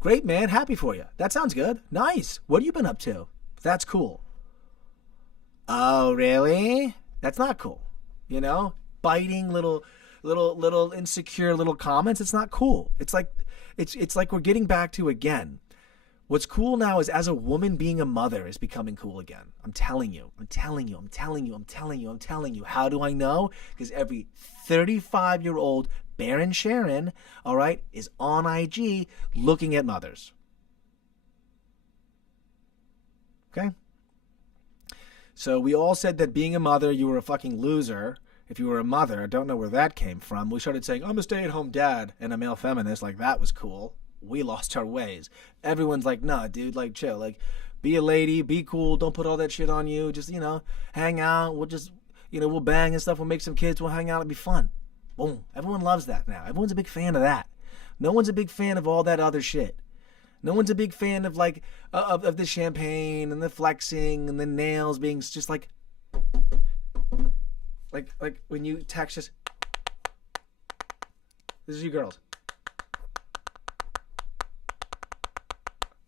Great, man. Happy for you. That sounds good. Nice. What have you been up to? That's cool. Oh, really? That's not cool. You know? Biting little insecure little comments. It's not cool. It's like we're getting back to, again, what's cool now is as a woman being a mother is becoming cool again. I'm telling you. How do I know? Because every 35-year-old Baron Sharon, all right, is on IG looking at mothers. Okay? So we all said that being a mother, you were a fucking loser. If you were a mother, I don't know where that came from. We started saying, I'm a stay-at-home dad and a male feminist. Like, that was cool. We lost our ways. Everyone's like, nah, dude, like, chill. Like, be a lady, be cool. Don't put all that shit on you. Just, hang out. We'll just, we'll bang and stuff. We'll make some kids. We'll hang out. It'll be fun. Boom. Everyone loves that now. Everyone's a big fan of that. No one's a big fan of all that other shit. No one's a big fan of, like, of the champagne and the flexing and the nails being just like when you text just, this is you girls.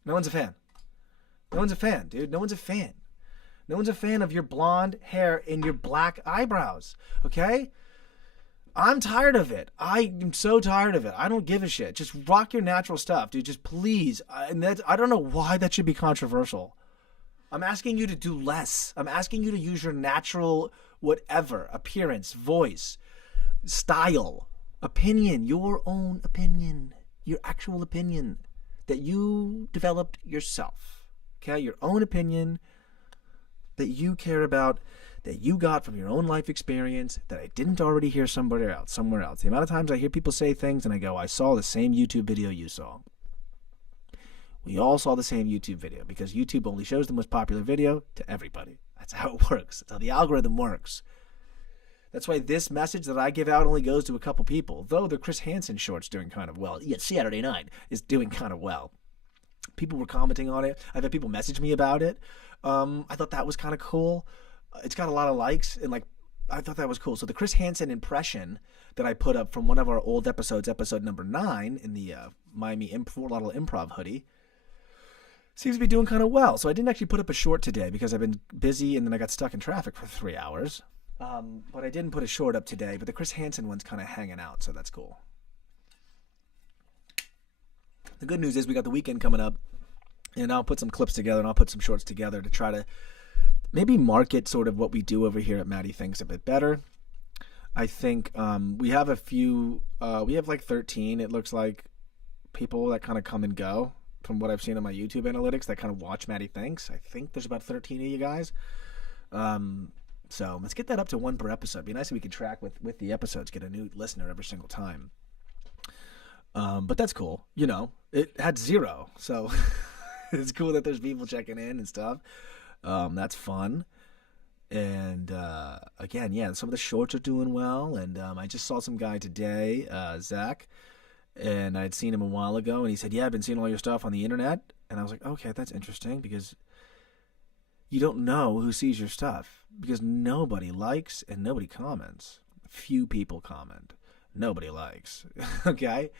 No one's a fan. No one's a fan, dude. No one's a fan. No one's a fan of your blonde hair and your black eyebrows, okay? I'm tired of it. I am so tired of it. I don't give a shit. Just rock your natural stuff, dude. Just please. I don't know why that should be controversial. I'm asking you to do less. I'm asking you to use your natural whatever, appearance, voice, style, opinion, your own opinion, your actual opinion that you developed yourself. Okay? Your own opinion that you care about, that you got from your own life experience that I didn't already hear somewhere else. The amount of times I hear people say things and I go, I saw the same YouTube video you saw. We all saw the same YouTube video because YouTube only shows the most popular video to everybody. That's how it works. That's how the algorithm works. That's why this message that I give out only goes to a couple people, though the Chris Hansen short's doing kind of well. Yeah, Saturday Night is doing kind of well. People were commenting on it. I've had people message me about it. I thought that was kind of cool. It's got a lot of likes, and I thought that was cool. So the Chris Hansen impression that I put up from one of our old episodes, episode number 9, in the Miami Fort Lauderdale Improv hoodie, seems to be doing kind of well. So I didn't actually put up a short today because I've been busy, and then I got stuck in traffic for 3 hours. But I didn't put a short up today. But the Chris Hansen one's kind of hanging out, so that's cool. The good news is we got the weekend coming up, and I'll put some clips together, and I'll put some shorts together to try to maybe market sort of what we do over here at MattyTHINKS a bit better. I think we have a few, we have like 13, it looks like, people that kind of come and go from what I've seen on my YouTube analytics that kind of watch MattyTHINKS. I think there's about 13 of you guys. So let's get that up to 1 per episode. It'd be nice if we could track with the episodes, get a new listener every single time. But that's cool. It had 0. So it's cool that there's people checking in and stuff. That's fun. And again, yeah, some of the shorts are doing well. And I just saw some guy today, Zach, and I'd seen him a while ago, and he said, yeah, I've been seeing all your stuff on the internet. And I was like, okay, that's interesting, because you don't know who sees your stuff, because nobody likes and nobody comments. Few people comment. Nobody likes. Okay?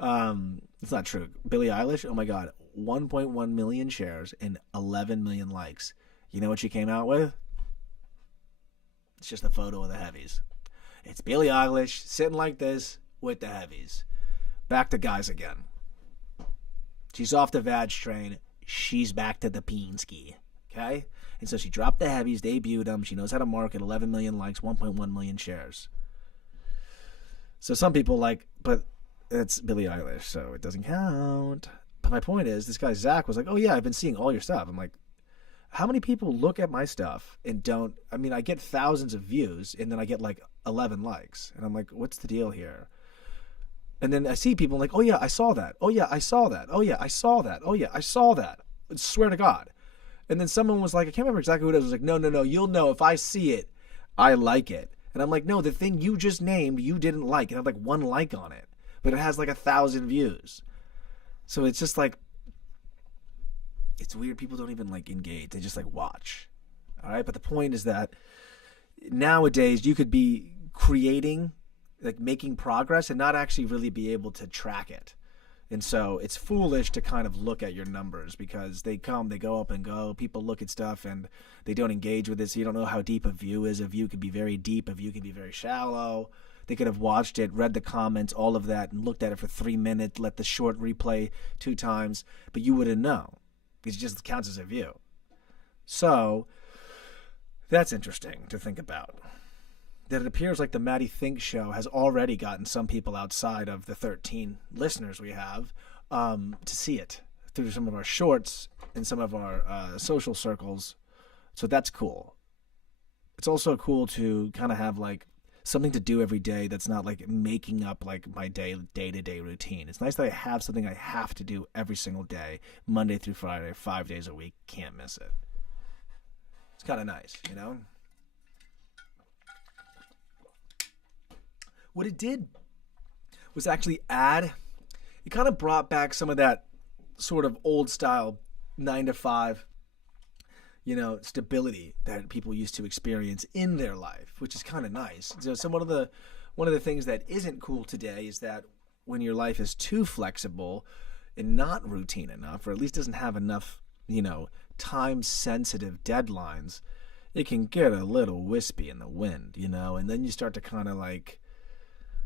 It's not true. Billie Eilish, oh my God, 1.1 million shares and 11 million likes. You know what she came out with? It's just a photo of the heavies. It's Billie Eilish sitting like this with the heavies. Back to guys again. She's off the vag train. She's back to the peen-ski. Okay? And so she dropped the heavies, debuted them. She knows how to market. 11 million likes, 1.1 million shares. So some people but it's Billie Eilish, so it doesn't count. But my point is, this guy Zach was like, oh yeah, I've been seeing all your stuff. I'm like, how many people look at my stuff and don't, I get thousands of views and then I get 11 likes. And I'm like, what's the deal here? And then I see people like, oh yeah, I saw that. Oh yeah, I saw that. Oh yeah, I saw that. Oh yeah, I saw that. I swear to God. And then someone was like, I can't remember exactly who it was like, no, you'll know if I see it, I like it. And I'm like, no, the thing you just named, you didn't like. It had 1 like on it, but it has 1,000 views. So it's just it's weird. People don't even engage. They just watch. All right. But the point is that nowadays you could be creating, like making progress and not actually really be able to track it. And so it's foolish to kind of look at your numbers because they come, they go up and go. People look at stuff and they don't engage with it. So you don't know how deep a view is. A view could be very deep. A view could be very shallow. They could have watched it, read the comments, all of that, and looked at it for 3 minutes, let the short replay 2 times. But you wouldn't know because it just counts as a view. So that's interesting to think about. That it appears like the MattyTHINKS show has already gotten some people outside of the 13 listeners we have to see it through some of our shorts and some of our social circles. So that's cool. It's also cool to kind of have like something to do every day that's not like making up like my day-to-day routine. It's nice that I have something I have to do every single day, Monday through Friday, 5 days a week. Can't miss it. It's kind of nice, you know? What it did was actually it kind of brought back some of that sort of old style 9 to 5, you know, stability that people used to experience in their life, which is kind of nice. So one of the things that isn't cool today is that when your life is too flexible and not routine enough, or at least doesn't have enough, you know, time sensitive deadlines, it can get a little wispy in the wind, you know, and then you start to kind of like,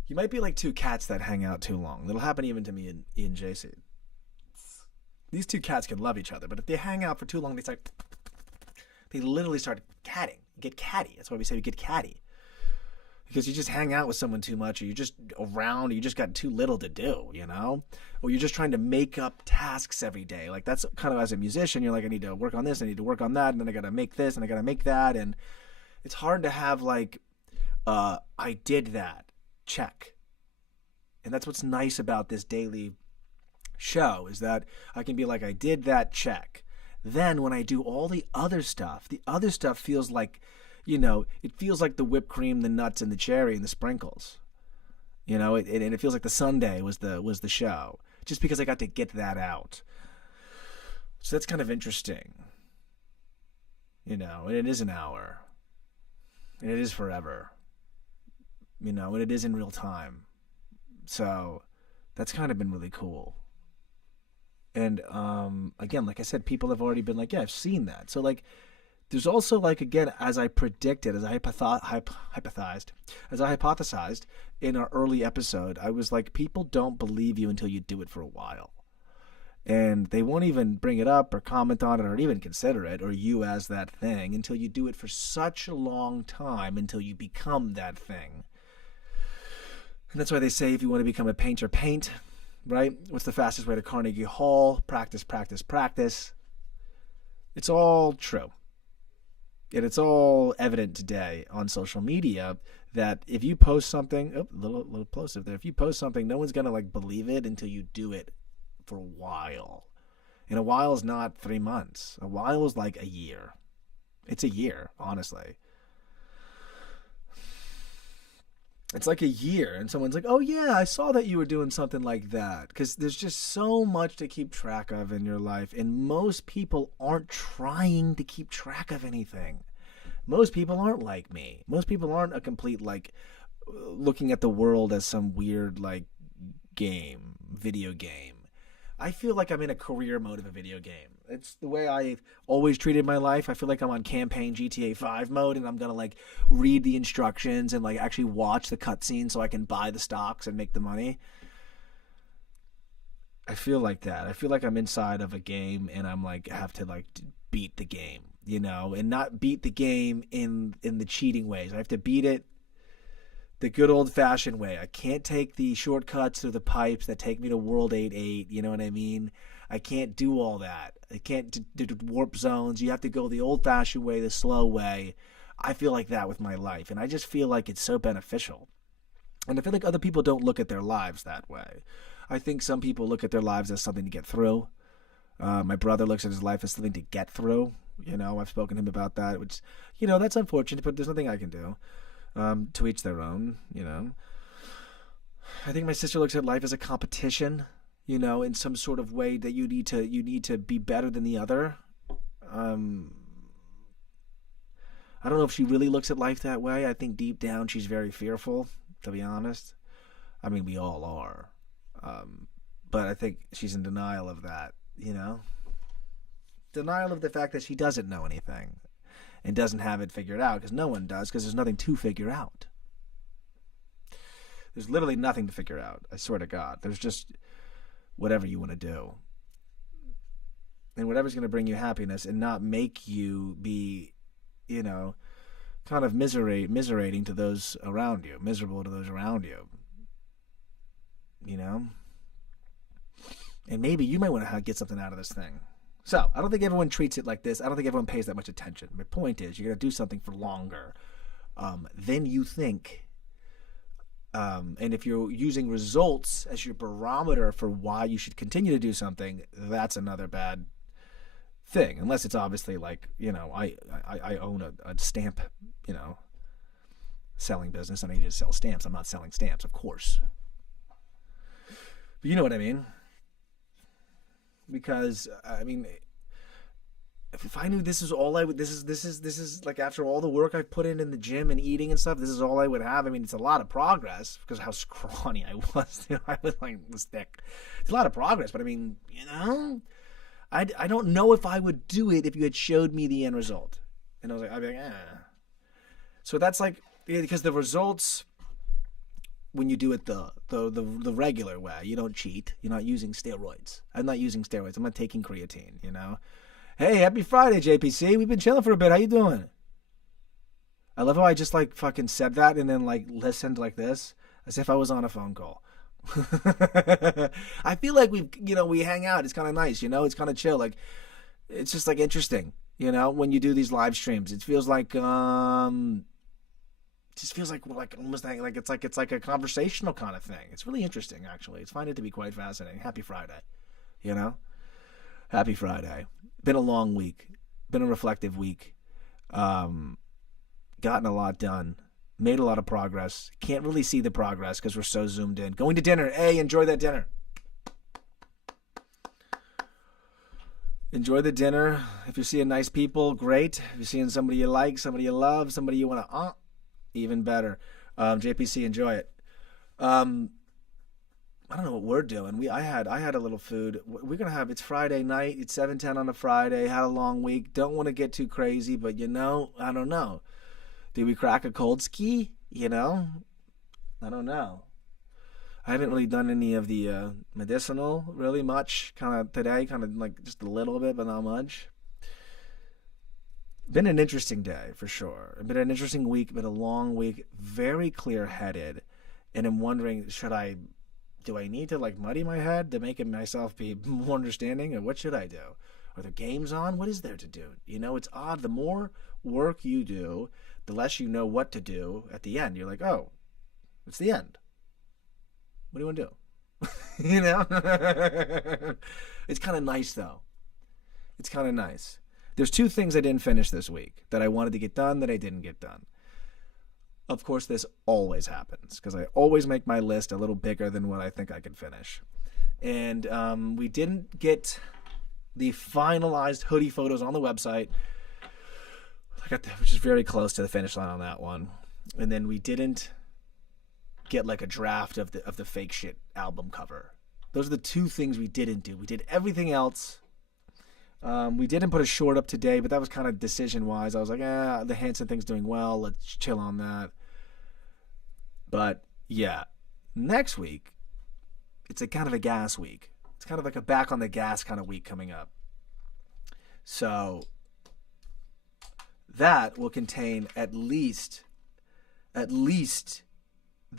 you might be like 2 cats that hang out too long. It'll happen even to me and JC. These 2 cats can love each other, but if they hang out for too long, they literally start catting. Get catty. That's why we say we get catty. Because you just hang out with someone too much, or you're just around, or you just got too little to do, you know? Or you're just trying to make up tasks every day. Like that's kind of as a musician, you're like, I need to work on this, I need to work on that, and then I got to make this, and I got to make that. And it's hard to have like, I did that. Check. And that's what's nice about this daily show is that I can be like, I did that, check. Then when I do all the other stuff feels like, you know, it feels like the whipped cream, the nuts, and the cherry, and the sprinkles. You know, and it feels like the sundae was the show, just because I got to get that out. So that's kind of interesting. You know, and it is an hour. And it is forever. You know, and it is in real time. So that's kind of been really cool. And again, like I said, people have already been like, yeah, I've seen that. So like, there's also like, again, as I predicted, as I hypothesized in our early episode, I was like, people don't believe you until you do it for a while. And they won't even bring it up or comment on it or even consider it or you as that thing until you do it for such a long time, until you become that thing. And that's why they say if you want to become a painter, paint, right? What's the fastest way to Carnegie Hall? Practice, practice, practice. It's all true. And it's all evident today on social media that if you post something, a little plosive there. If you post something, no one's going to like believe it until you do it for a while. And a while is not 3 months. A while is like a year. It's a year, honestly. It's like a year, and someone's like, oh yeah, I saw that you were doing something like that. Because there's just so much to keep track of in your life, and most people aren't trying to keep track of anything. Most people aren't like me. Most people aren't a complete, like, looking at the world as some weird, like, video game. I feel like I'm in a career mode of a video game. It's the way I've always treated my life. I feel like I'm on campaign GTA 5 mode, and I'm going to like read the instructions and like actually watch the cutscenes so I can buy the stocks and make the money. I feel like that. I feel like I'm inside of a game and I'm like, have to like beat the game, you know, and not beat the game in the cheating ways. I have to beat it the good old-fashioned way. I can't take the shortcuts through the pipes that take me to World 8.8, you know what I mean? I can't do all that. I can't do warp zones. You have to go the old-fashioned way, the slow way. I feel like that with my life, and I just feel like it's so beneficial. And I feel like other people don't look at their lives that way. I think some people look at their lives as something to get through. My brother looks at his life as something to get through. You know, I've spoken to him about that, which, you know, that's unfortunate, but there's nothing I can do. To each their own, you know. I think my sister looks at life as a competition, you know, in some sort of way that you need to be better than the other. I don't know if she really looks at life that way. I think deep down she's very fearful, to be honest. I mean, we all are. But I think she's in denial of that, you know? Denial of the fact that she doesn't know anything and doesn't have it figured out, because no one does, because there's nothing to figure out. There's literally nothing to figure out, I swear to God. There's just whatever you want to do. And whatever's going to bring you happiness and not make you be, you know, kind of miserating to those around you, miserable to those around you. You know? And maybe you might want to get something out of this thing. So, I don't think everyone treats it like this. I don't think everyone pays that much attention. My point is, you're going to do something for longer than you think. And if you're using results as your barometer for why you should continue to do something, that's another bad thing. Unless it's obviously like, you know, I own a stamp, you know, selling business. I need to sell stamps. I'm not selling stamps, of course. But you know what I mean? Because, I mean, if I knew this is all I would, this is like after all the work I put in the gym and eating and stuff, this is all I would have. I mean, it's a lot of progress because of how scrawny I was. You know, I was like this thick. It's a lot of progress, but I mean, you know, I don't know if I would do it if you had showed me the end result. And I was like, I'd be like, eh. So that's like, because the results, when you do it the regular way, you don't cheat. You're not using steroids. I'm not using steroids. I'm not taking creatine, you know. Hey, happy Friday, JPC. We've been chilling for a bit. How you doing? I love how I just like fucking said that and then like listened like this as if I was on a phone call. I feel like we hang out. It's kind of nice, you know. It's kind of chill. Like, it's just like interesting, you know, when you do these live streams. It feels like just feels like almost like it's like a conversational kind of thing. It's really interesting, actually. I find it to be quite fascinating. Happy Friday, you know. Happy Friday. Been a long week. Been a reflective week. Gotten a lot done. Made a lot of progress. Can't really see the progress because we're so zoomed in. Going to dinner. Hey, enjoy that dinner. Enjoy the dinner. If you're seeing nice people, great. If you're seeing somebody you like, somebody you love, somebody you want to, even better. JPC, enjoy it. I don't know what we're doing. I had a little food. We're gonna have. It's Friday night. It's 7:10 on a Friday. Had a long week. Don't want to get too crazy, but you know, I don't know. Did we crack a cold ski? You know, I don't know. I haven't really done any of the medicinal really much. Kind of today, kind of like just a little bit, but not much. Been an interesting day for sure. Been an interesting week. Been a long week. Very clear-headed, and I'm wondering, do I need to like muddy my head to make myself be more understanding? Or what should I do? Are there games on? What is there to do? You know, it's odd. The more work you do, the less you know what to do at the end. You're like, oh, it's the end. What do you want to do? You know? It's kind of nice, though. It's kind of nice. There's two things I didn't finish this week that I wanted to get done that I didn't get done. Of course, this always happens because I always make my list a little bigger than what I think I can finish. And we didn't get the finalized hoodie photos on the website, which is very close to the finish line on that one. And then we didn't get like a draft of the fake shit album cover. Those are the two things we didn't do. We did everything else. We didn't put a short up today, but that was kind of decision-wise. I was like, the Hanson thing's doing well. Let's chill on that. But, yeah. Next week, it's a kind of a gas week. It's kind of like a back on the gas kind of week coming up. So, that will contain at least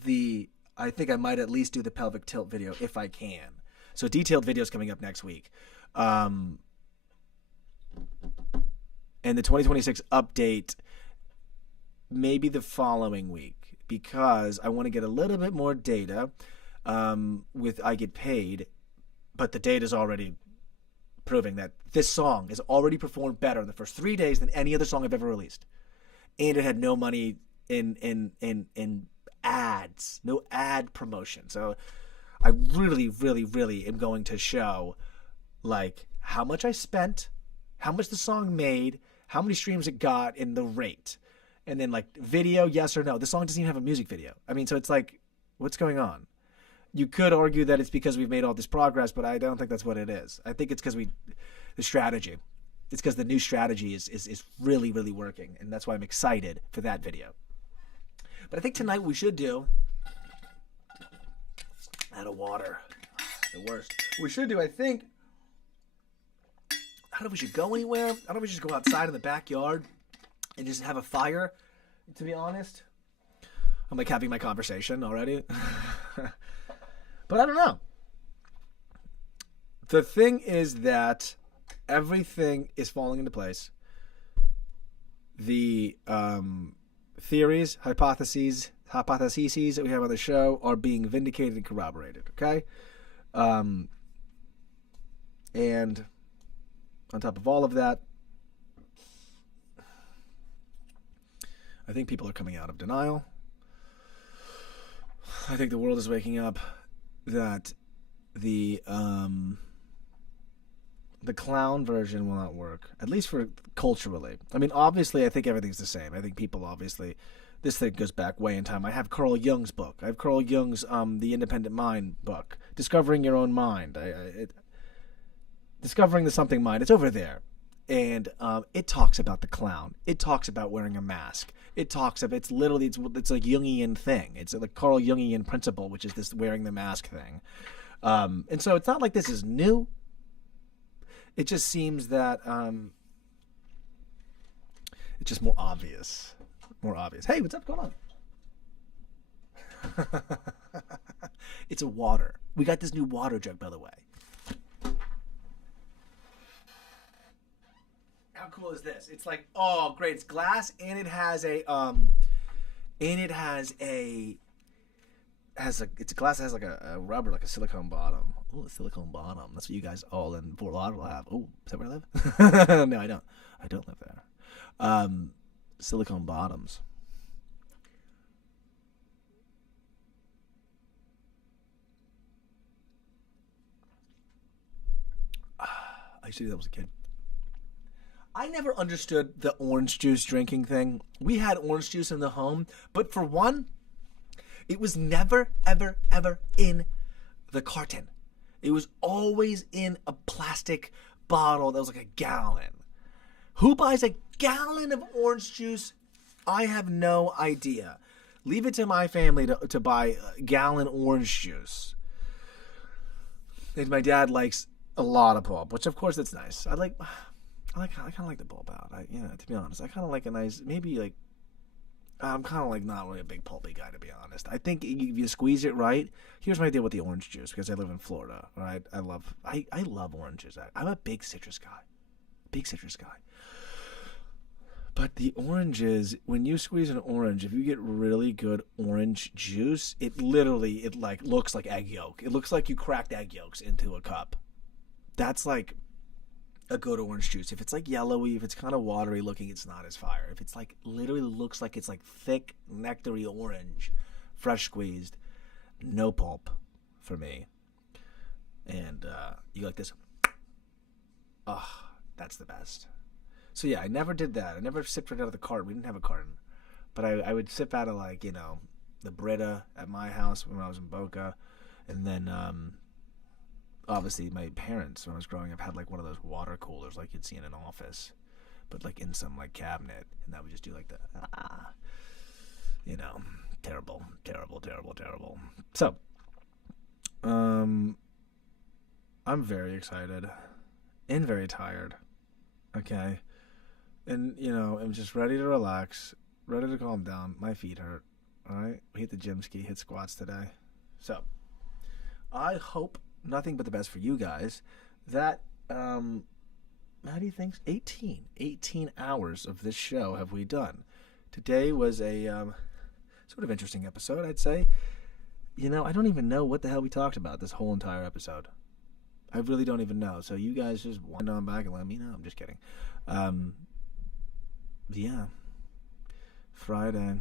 the... I think I might at least do the pelvic tilt video if I can. So, detailed videos coming up next week. And the 2026 update maybe the following week because I want to get a little bit more data with I Get Paid, but the data is already proving that this song has already performed better in the first 3 days than any other song I've ever released. And it had no money in ads, no ad promotion. So I really, really, really am going to show like how much I spent, how much the song made, how many streams it got, and the rate. And then, like, video, yes or no. The song doesn't even have a music video. I mean, so it's like, what's going on? You could argue that it's because we've made all this progress, but I don't think that's what it is. I think it's because the strategy. It's because the new strategy is really, really working. And that's why I'm excited for that video. But I think tonight what we should do, out of water, the worst. What we should do, I think, I don't know if we should go anywhere. I don't know if we should just go outside in the backyard and just have a fire, to be honest. I'm like having my conversation already. But I don't know. The thing is that everything is falling into place. The theories, hypotheses that we have on the show are being vindicated and corroborated, okay? And on top of all of that, I think people are coming out of denial. I think the world is waking up that the clown version will not work, at least for culturally. I mean, obviously, I think everything's the same. I think people, obviously, this thing goes back way in time. I have Carl Jung's book. I have Carl Jung's The Independent Mind book, Discovering Your Own Mind. Discovering the Something Mind. It's over there. And it talks about the clown. It talks about wearing a mask. It talks about, it's literally, it's like Jungian thing. It's like Carl Jungian principle, which is this wearing the mask thing. And so it's not like this is new. It just seems that it's just more obvious. More obvious. Hey, what's up? Going on? It's a water. We got this new water jug, by the way. How cool is this? It's like, oh, great. It's glass, and it has a it's a glass that has like a rubber, like a silicone bottom. Oh, a silicone bottom. That's what you guys all in Fort Lauderdale have. Oh, is that where I live? No, I don't. I don't live there. Silicone bottoms. I used to do that when I was a kid. I never understood the orange juice drinking thing. We had orange juice in the home, but for one, it was never, ever, ever in the carton. It was always in a plastic bottle that was like a gallon. Who buys a gallon of orange juice? I have no idea. Leave it to my family to buy a gallon orange juice. And my dad likes a lot of pulp, which of course that's nice. I kind of like the pulp out. To be honest, I kind of like a nice, maybe like, I'm kind of like not really a big pulpy guy, to be honest. I think if you squeeze it right, here's my deal with the orange juice, because I live in Florida, right? I love oranges. I'm a big citrus guy. But the oranges, when you squeeze an orange, if you get really good orange juice, it like looks like egg yolk. It looks like you cracked egg yolks into a cup. That's like a good orange juice. If it's like yellowy, if it's kind of watery looking, it's not as fire. If it's like literally looks like it's like thick nectary orange, fresh squeezed, no pulp for me. And you like this? Oh, that's the best. So yeah, I never did that. I never sipped it out of the carton. We didn't have a carton. But I would sip out of like, the Brita at my house when I was in Boca. And then obviously my parents, when I was growing up, had like one of those water coolers like you'd see in an office, but like in some like cabinet, and that would just do like the terrible. So I'm very excited and very tired, okay, and I'm just ready to relax, ready to calm down. My feet hurt. All right, we hit the gym ski, hit squats today. So I hope nothing but the best for you guys. That Matty thinks 18 hours of this show have we done. Today was a sort of interesting episode, I'd say. I don't even know what the hell we talked about this whole entire episode. I really don't even know. So you guys just wind on back and let me know. I'm just kidding. Yeah. Friday.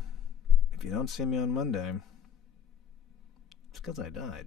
If you don't see me on Monday, it's because I died.